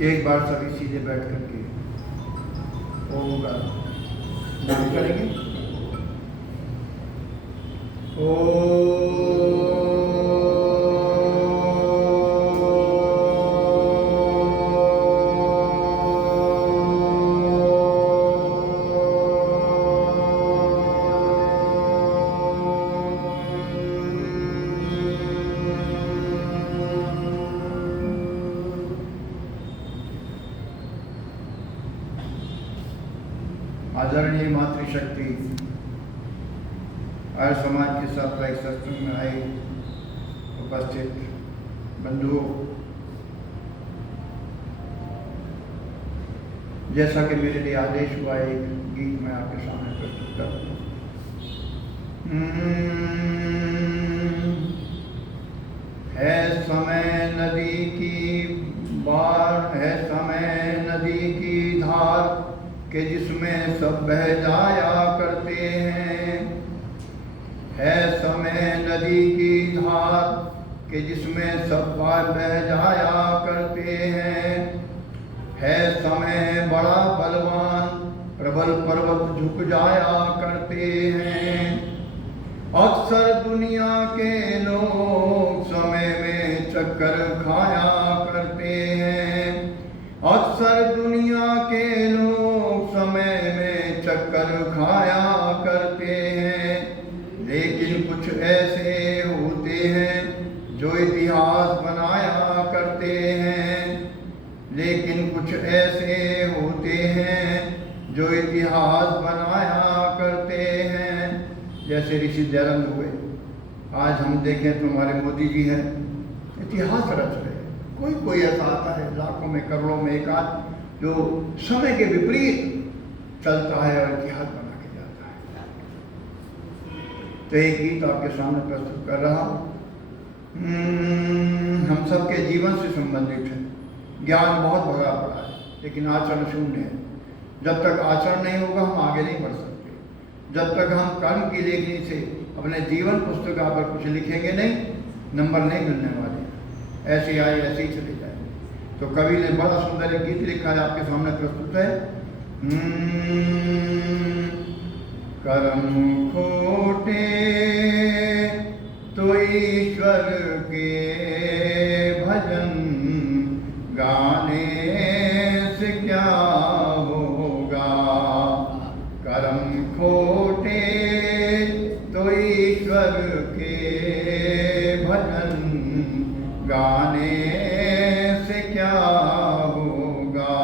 एक बार सभी सीधे बैठ करके ओम का नाम करेंगे। आदरणीय मातृशक्ति आर्य समाज के साप्ताहिक सत्संग में आए उपस्थित बंधुओं, जैसा कि मेरे लिए आदेश हुआ एक गीत मैं आपके सामने प्रस्तुत करूँ। है समय नदी की बाढ़, है समय नदी की धार कि जिसमें सब बह जाया करते हैं। है समय नदी की धार कि जिसमें सब बह जाया करते हैं। है समय बड़ा बलवान, प्रबल पर्वत झुक जाया करते हैं। अक्सर दुनिया के लोग समय में चक्कर खाया करते हैं। अक्सर दुनिया के लोग समय में चक्कर खाया करते हैं। लेकिन कुछ ऐसे होते हैं जो इतिहास बनाया करते हैं। लेकिन कुछ ऐसे होते हैं जो इतिहास बनाया करते हैं। जैसे ऋषि दयानंद हुए, आज हम देखें तो हमारे मोदी जी हैं, इतिहास रच रहे। कोई ऐसा आता है लाखों में करोड़ों में एक आध जो समय के विपरीत चलता है और इतिहास बना के जाता है। तो एक गीत आपके सामने प्रस्तुत कर रहा हूँ। हम सबके जीवन से संबंधित है। ज्ञान बहुत भरा पड़ा है लेकिन आचरण शून्य है। जब तक आचरण नहीं होगा हम आगे नहीं बढ़ सकते। जब तक हम कर्म की लेखनी से अपने जीवन पुस्तिका पर कुछ लिखेंगे नहीं, नंबर नहीं मिलने वाले। ऐसे आए ऐसे ही चले जाए। तो कवि ने बड़ा सुंदर एक गीत लिखा है, आपके सामने प्रस्तुत है। कर्म खोटे तो ईश्वर के भजन गाने से क्या होगा। कर्म खोटे तो ईश्वर के भजन गाने से क्या होगा।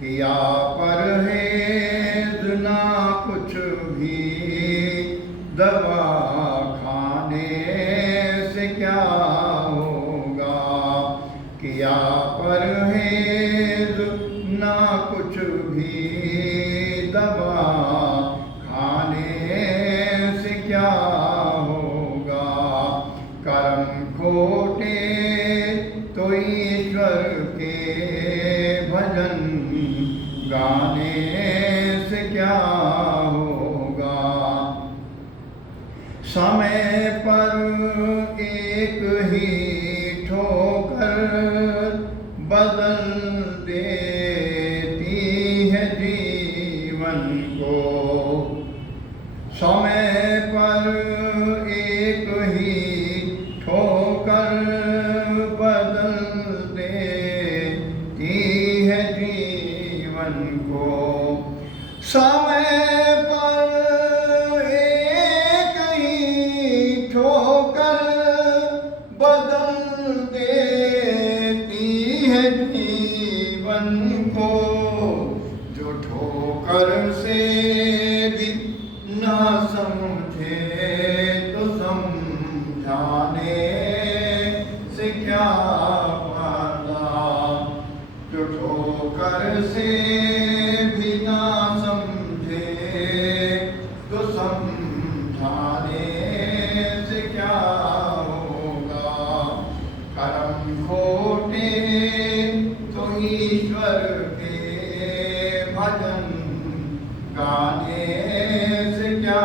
किया परहेज ना कुछ भी दवा खाने से क्या होगा। किया परहेज ना कुछ भी दवा खाने से क्या होगा। कर्म खोटे तो ईश्वर के भजन गाने से क्या होगा। समय पर एक ही ठोकर बदल देती है जीवन को। समय पर एक ही ठोकर बदल देती है जीवन को। समय पर एक ही ठोकर बदल देती है जीवन को। जो ठोकर से भी ना समझे तो समझाने से क्या फायदा। जो ठोकर से भी ना समझे तो समझाने से क्या होगा। कर्म खोटे तो ईश्वर के भजन गाने से क्या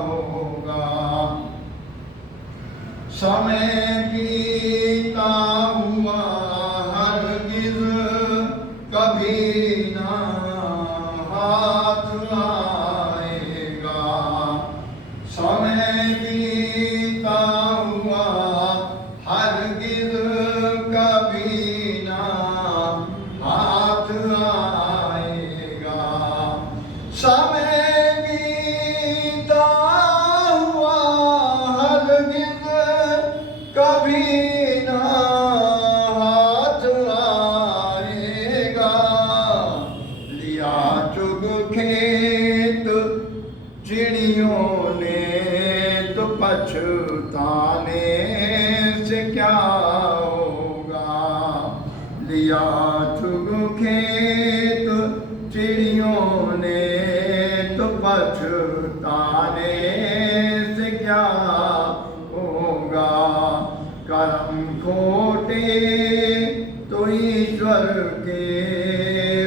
होगा। समय बीता हुआ हरगिज़ कभी ना हाथ आएगा। समय बीता हुआ हरगिज़ कभी ना हाथ आएगा। समय बीता हुआ हरगिज़ कभी ना हाथ आएगा। लिया चुग खेत चिड़ियों ने तो पछताने से क्या होगा। लिया चुग खेत चिड़ियों ने तो पछताने से क्या होगा। कर्म खोटे तो ईश्वर के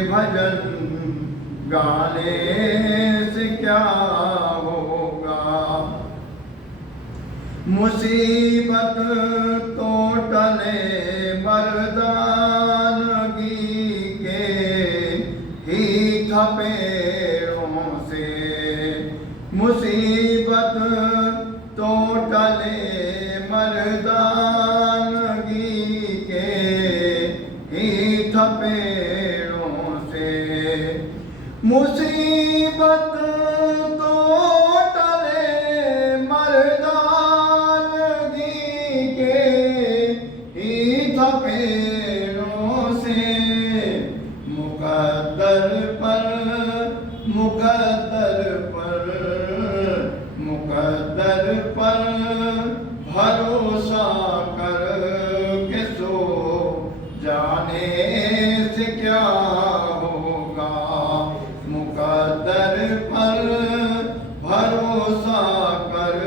भजन गाने से क्या होगा। मुसीबत तो टले मर्दानगी के ही थपेड़ों से। मुसीबत तो टले मर्दानगी के ही थपेड़ों से। मुसीबत तो टले मर्दानगी के ही थपेड़ों से। मुकद्दर पर मुकद्दर पर मुकद्दर पर भरोसा कर के सो जाने से क्या होगा। मुकद्दर पर भरोसा कर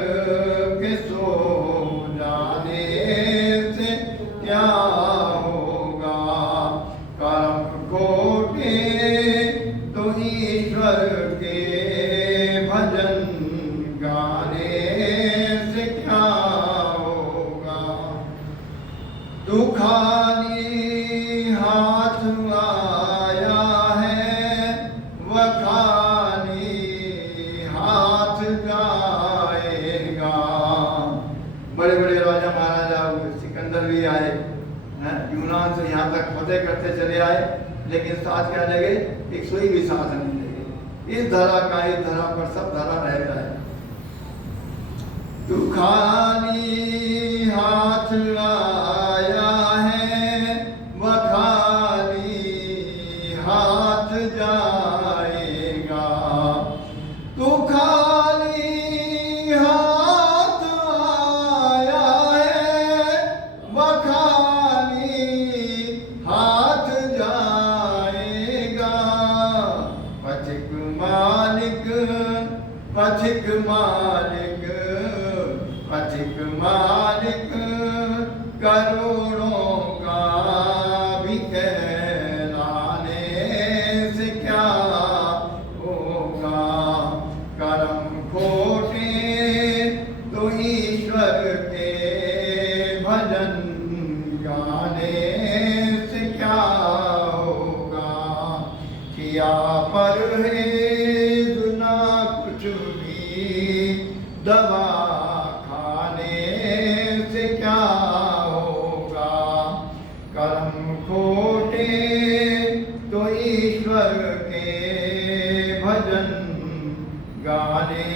के सो जाने से क्या होगा। कर्म खोटे तो ईश्वर के भजन गाने से क्या होगा। तू खाली हाथ आया है वह खाली हाथ जाएगा। बड़े बड़े राजा महाराजा हुए, सिकंदर भी आए, यूनान से यहाँ तक फतेह करते चले आए, लेकिन साथ क्या ले गए, एक सुई भी साथ नहीं ले गए। इस धरा का इस धरा पर सब धरा रह जाए। तू खाली हाथ आया है वह खाली हाथ जाएगा। तू खाली हाथ आया है वह खाली हाथ जाएगा। पथिक मालिक पथिक मालिक पथिक मालिक करोड़ों का भी कहलाने से क्या होगा। कर्म खोटे तो ईश्वर के भजन गाने से क्या होगा। किया परहेज़ ना कुछ भी दवा खाने से क्या होगा। कर्म खोटे तो ईश्वर के भजन गाने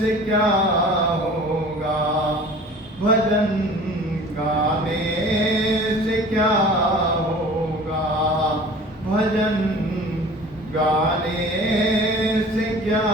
से क्या होगा। भजन गाने से क्या होगा। भजन गाने से क्या